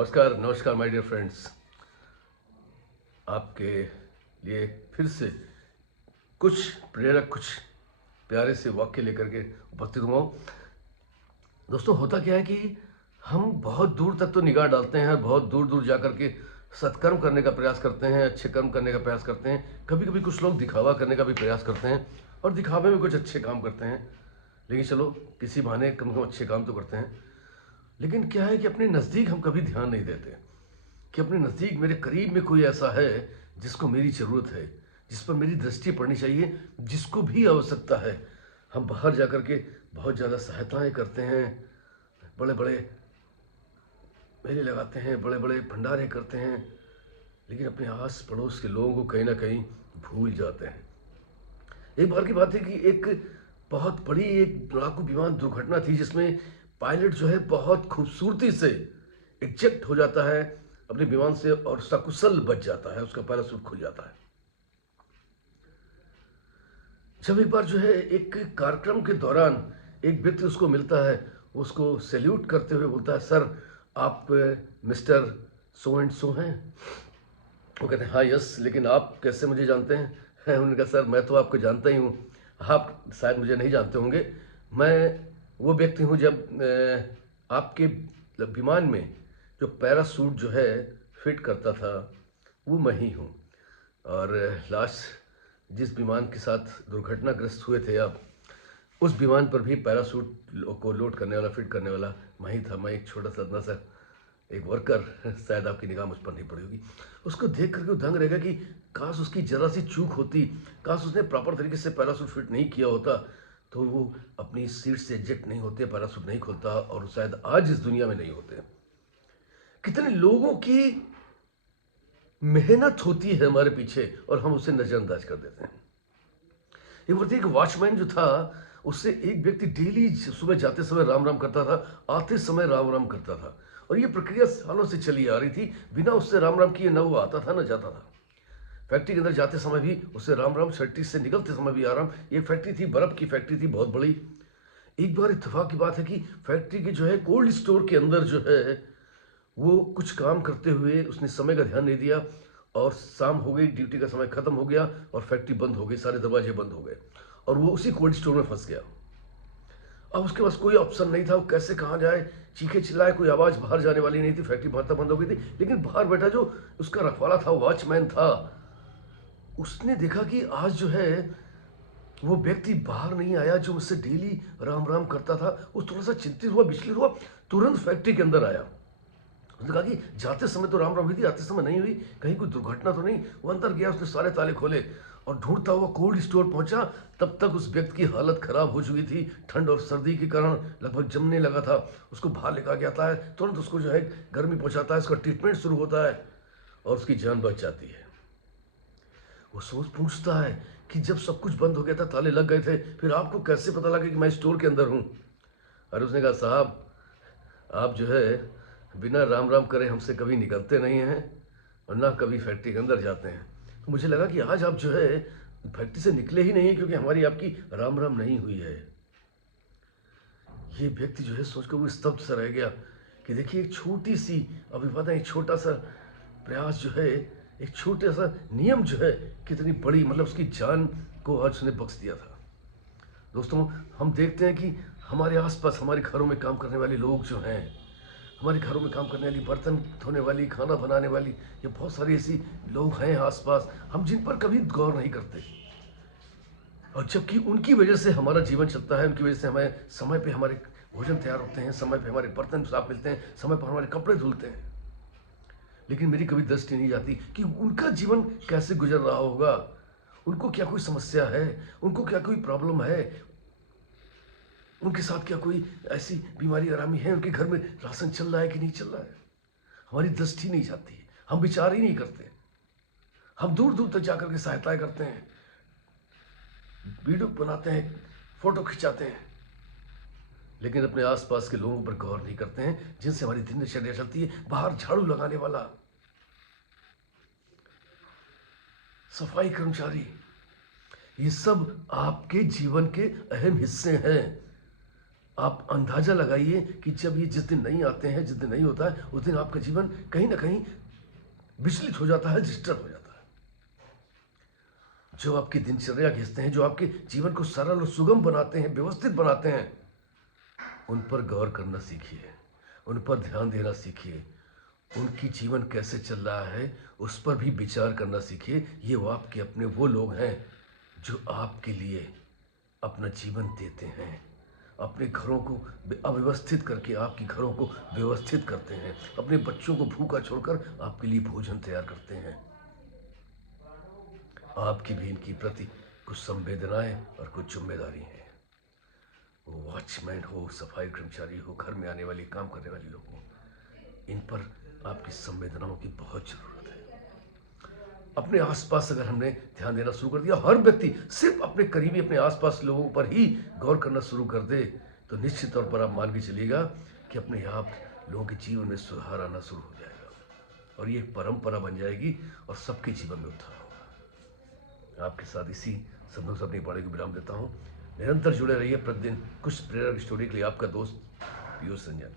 नमस्कार नमस्कार my dear friends. आपके लिए फिर से कुछ प्रेरक कुछ प्यारे से वाक्य लेकर के उपस्थित हुआ हूँ। दोस्तों, होता क्या है कि हम बहुत दूर तक तो निगाह डालते हैं और बहुत दूर दूर जा कर के सत्कर्म करने का प्रयास करते हैं, अच्छे कर्म करने का प्रयास करते हैं। कभी कभी कुछ लोग दिखावा करने का भी प्रयास करते हैं और दिखावे में कुछ अच्छे काम करते हैं। लेकिन चलो, किसी बहाने कम से कम अच्छे काम तो करते हैं। लेकिन क्या है कि अपने नज़दीक हम कभी ध्यान नहीं देते कि अपने नज़दीक मेरे करीब में कोई ऐसा है जिसको मेरी ज़रूरत है, जिस पर मेरी दृष्टि पड़नी चाहिए, जिसको भी आवश्यकता है। हम बाहर जा कर के बहुत ज़्यादा सहायताएं करते हैं, बड़े बड़े मेले लगाते हैं, बड़े बड़े भंडारे करते हैं, लेकिन अपने आस पड़ोस के लोगों को कहीं ना कहीं भूल जाते हैं। एक बार की बात है कि एक बहुत बड़ी एक लड़ाकू विमान दुर्घटना थी जिसमें पायलट जो है बहुत खूबसूरती से इजेक्ट हो जाता है अपने विमान से और सकुशल बच जाता है, उसका पैराशूट खुल जाता है। जब एक बार जो है एक कार्यक्रम के दौरान एक व्यक्ति उसको मिलता है, उसको सैल्यूट करते हुए बोलता है, सर आप मिस्टर सो एंड सो हैं। वो कहते हैं हाँ यस, लेकिन आप कैसे मुझे जानते हैं? उन्होंने कहा सर मैं तो आपको जानता ही हूँ, आप शायद मुझे नहीं जानते होंगे। मैं वो व्यक्ति हूँ जब आपके विमान में जो पैरासूट जो है फिट करता था, वो मैं ही हूँ। और लास्ट जिस विमान के साथ दुर्घटनाग्रस्त हुए थे आप, उस विमान पर भी पैरासूट को लोड करने वाला, फिट करने वाला मैं ही था। मैं एक छोटा सा अपना सा एक वर्कर, शायद आपकी निगाह मुझ पर नहीं पड़ी होगी। उसको देख करके वो दंग रहेगा कि काश उसकी जरा सी चूक होती, काश उसने प्रॉपर तरीके से पैरासूट फिट नहीं किया होता तो वो अपनी सीट से एजेक्ट नहीं होते, पैरासूट नहीं खुलता और शायद आज इस दुनिया में नहीं होते। कितने लोगों की मेहनत होती है हमारे पीछे और हम उसे नजरअंदाज कर देते हैं। एक बार एक वॉचमैन जो था, उससे एक व्यक्ति डेली सुबह जाते समय राम राम करता था, आते समय राम राम करता था, और ये प्रक्रिया सालों से चली आ रही थी। बिना उससे राम राम किए न वो आता था न जाता था। फैक्ट्री के अंदर जाते समय भी उससे राम राम, फैक्ट्री से निकलते समय भी आराम। ये फैक्ट्री थी, बर्फ की फैक्ट्री थी, बहुत बड़ी। एक बार इत्तेफाक की बात है कि फैक्ट्री के जो है कोल्ड स्टोर के अंदर जो है वो कुछ काम करते हुए उसने समय का ध्यान नहीं दिया और शाम हो गई, ड्यूटी का समय खत्म हो गया और फैक्ट्री बंद हो गई, सारे दरवाजे बंद हो गए और वो उसी कोल्ड स्टोर में फंस गया। अब उसके पास कोई ऑप्शन नहीं था, वो कैसे कहाँ जाए, चीखे चिल्लाए, कोई आवाज़ बाहर जाने वाली नहीं थी, फैक्ट्री बंद हो गई थी। लेकिन बाहर बैठा जो उसका रखवाला था, वॉचमैन था, उसने देखा कि आज जो है वो व्यक्ति बाहर नहीं आया जो मुझसे डेली राम राम करता था। वो थोड़ा सा चिंतित हुआ, विचलित हुआ, तुरंत फैक्ट्री के अंदर आया। उसने कहा कि जाते समय तो राम राम हुई थी, आते समय नहीं हुई, कहीं कोई दुर्घटना तो नहीं। वो अंदर गया, उसने सारे ताले खोले और ढूंढता हुआ कोल्ड स्टोर पहुंचा। तब तक उस व्यक्ति की हालत खराब हो चुकी थी, ठंड और सर्दी के कारण लगभग जमने लगा था। उसको बाहर लेकर के आता है, तुरंत उसको जो है गर्मी पहुंचाता है, उसका ट्रीटमेंट शुरू होता है और उसकी जान बच जाती है। वो सोच पूछता है कि जब सब कुछ बंद हो गया था, ताले लग गए थे, फिर आपको कैसे पता लगा कि मैं स्टोर के अंदर हूँ? और उसने कहा साहब, आप जो है बिना राम राम करे हमसे कभी निकलते नहीं हैं और ना कभी फैक्ट्री के अंदर जाते हैं। तो मुझे लगा कि आज आप जो है फैक्ट्री से निकले ही नहीं क्योंकि हमारी आपकी राम राम नहीं हुई है। ये व्यक्ति जो है सोचकर वो स्तब्ध सा रह गया कि देखिए, एक छोटी सी अभिवादन, एक छोटा सा प्रयास जो है, एक छोटा सा नियम जो है, कितनी बड़ी मतलब उसकी जान को आज उसने बख्श दिया था। दोस्तों, हम देखते हैं कि हमारे आसपास हमारे घरों में काम करने वाले लोग जो हैं, हमारे घरों में काम करने वाली, बर्तन धोने वाली, खाना बनाने वाली, ये बहुत सारी ऐसी लोग हैं आसपास, हम जिन पर कभी गौर नहीं करते। और जबकि उनकी वजह से हमारा जीवन चलता है, उनकी वजह से हमें समय पे हमारे भोजन तैयार होते हैं, समय पे हमारे बर्तन साफ मिलते हैं, समय पर हमारे कपड़े धुलते हैं। लेकिन मेरी कभी दृष्टि नहीं जाती कि उनका जीवन कैसे गुजर रहा होगा, उनको क्या कोई समस्या है, उनको क्या कोई प्रॉब्लम है, उनके साथ क्या कोई ऐसी बीमारी आरामी है, उनके घर में राशन चल रहा है कि नहीं चल रहा है। हमारी दृष्टि नहीं जाती, हम विचार ही नहीं करते। हम दूर दूर तक जाकर के सहायताएं करते हैं, वीडियो बनाते हैं, फोटो खिंचाते हैं, लेकिन अपने आसपास के लोगों पर गौर नहीं करते हैं जिनसे हमारी दिनचर्या चलती है। बाहर झाड़ू लगाने वाला, सफाई कर्मचारी, ये सब आपके जीवन के अहम हिस्से हैं। आप अंदाजा लगाइए कि जब ये जिस दिन नहीं आते हैं, जिस दिन नहीं होता है, उस दिन आपका जीवन कहीं ना कहीं विचलित हो जाता है, डिस्टर्ब हो जाता है। जो आपकी दिनचर्या घिसते हैं, जो आपके जीवन को सरल और सुगम बनाते हैं, व्यवस्थित बनाते हैं, उन पर गौर करना सीखिए, उन पर ध्यान देना सीखिए, उनकी जीवन कैसे चल रहा है उस पर भी विचार करना सीखिए। ये वो आपके अपने वो लोग हैं जो आपके लिए अपना जीवन देते हैं, अपने घरों को अव्यवस्थित करके आपके घरों को व्यवस्थित करते हैं, अपने बच्चों को भूखा छोड़कर आपके लिए भोजन तैयार करते हैं। आपकी भी इनकी प्रति कुछ संवेदनाएं और कुछ जिम्मेदारी है। वो वॉचमैन हो, सफाई कर्मचारी हो, घर में आने वाली काम करने वाले लोग हो, इन पर आपकी संवेदनाओं की बहुत जरूरत है। अपने आसपास अगर हमने ध्यान देना शुरू कर दिया, हर व्यक्ति सिर्फ अपने करीबी अपने आसपास लोगों पर ही गौर करना शुरू कर दे, तो निश्चित तौर पर आप मान के चलिएगा कि अपने आप लोगों के जीवन में सुधार आना शुरू हो जाएगा और ये एक परंपरा बन जाएगी और सबके जीवन में उद्धार होगा। आपके साथ इसी शब्दों से अपनी बाणी को विराम देता हूँ। निरंतर जुड़े रहिए प्रतिदिन कुछ प्रेरक स्टोरी के लिए। आपका दोस्त पीयूष रंजन।